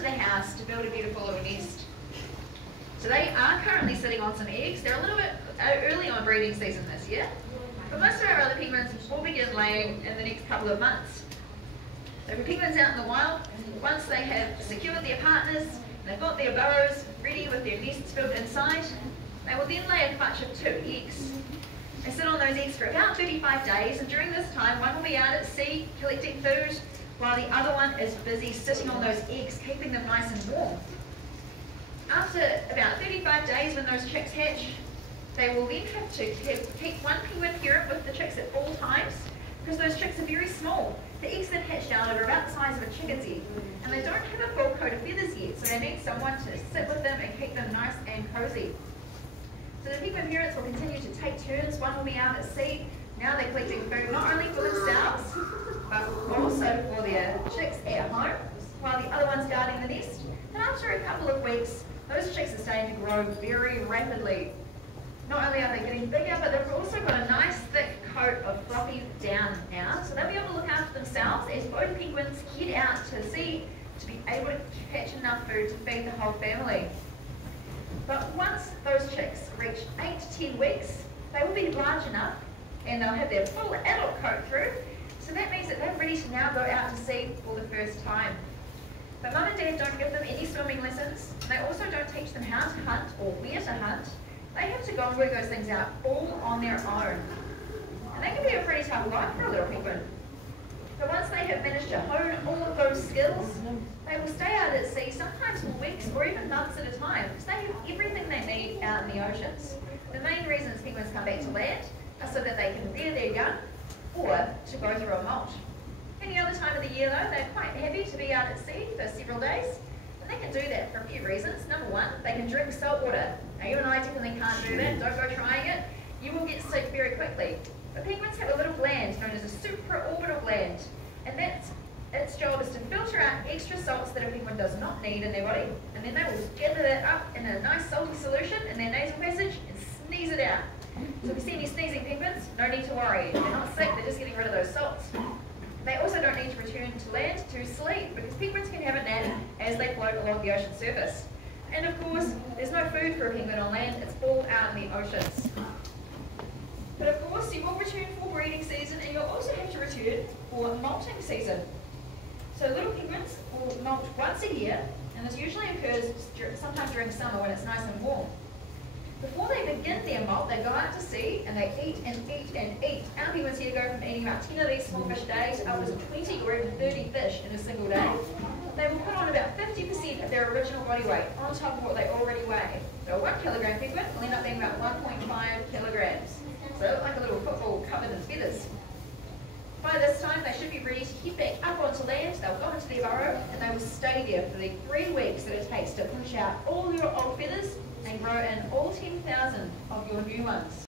to the house to build a beautiful little nest. So they are currently sitting on some eggs. They're a little bit early on breeding season this year, but most of our other penguins will begin laying in the next couple of months. So for penguins out in the wild, once they have secured their partners, they've got their burrows ready with their nests built inside, they will then lay a clutch of 2 eggs. They sit on those eggs for about 35 days, and during this time one will be out at sea collecting food while the other one is busy sitting on those eggs, keeping them nice and warm. After about 35 days, when those chicks hatch, they will then have to keep one penguin parent with the chicks at all times, because those chicks are very small. The eggs that hatch out are about the size of a chicken's egg, and they don't have a full coat of feathers yet, so they need someone to sit with them and keep them nice and cozy. So the penguin parents will continue to take turns. One will be out at sea. Now they're collecting food not only for themselves, but also for their chicks at home, while the other one's guarding the nest. And after a couple of weeks, those chicks are starting to grow very rapidly. Not only are they getting bigger, but they've also got a nice thick coat of fluffy down now, so they'll be able to look after themselves as both penguins head out to sea to be able to catch enough food to feed the whole family. But once those chicks reach 8 to 10 weeks, they will be large enough and they'll have their full adult coat through, so that means that they're ready to now go out to sea for the first time. But Mum and Dad don't give them any swimming lessons. They also don't teach them how to hunt or where to hunt. They have to go and work those things out all on their own. And that can be a pretty tough life for a little penguin. But once they have managed to hone all of those skills, they will stay out at sea sometimes for weeks or even months at a time, because they have everything they need out in the oceans. The main reasons penguins come back to land are so that they can rear their young or to go through a molt. Any other time of the year though, they're quite happy to be out at sea for several days. And they can do that for a few reasons. Number one, they can drink salt water. Now you and I definitely can't do that, don't go trying it. You will get sick very quickly. But penguins have a little gland known as a supraorbital gland, and its job is to filter out extra salts that a penguin does not need in their body, and then they will gather that up in a nice salty solution in their nasal passage and sneeze it out. So if you see any sneezing penguins, no need to worry. They're not sick, they're just getting rid of those salts. They also don't need to return to land to sleep, because penguins can have a nap as they float along the ocean surface. And of course, there's no food for a penguin on land, it's all out in the oceans. But of course, you will return for breeding season, and you'll also have to return for molting season. So little penguins will molt once a year, and this usually occurs sometime during summer when it's nice and warm. Before they begin their molt, they go out to sea and they eat and eat and eat. Our penguins here go from eating about 10 of these small fish days upwards of 20 or even 30 fish in a single day. They will put on about 50% of their original body weight on top of what they already weigh. So a 1 kilogram penguin will end up being about 1.5 kilograms. So they look like a little football covered in feathers. By this time, they should be ready to head back up onto land. They'll go into their burrow and they will stay there for the 3 weeks that it takes to push out all your old feathers and grow in all 10,000 of your new ones.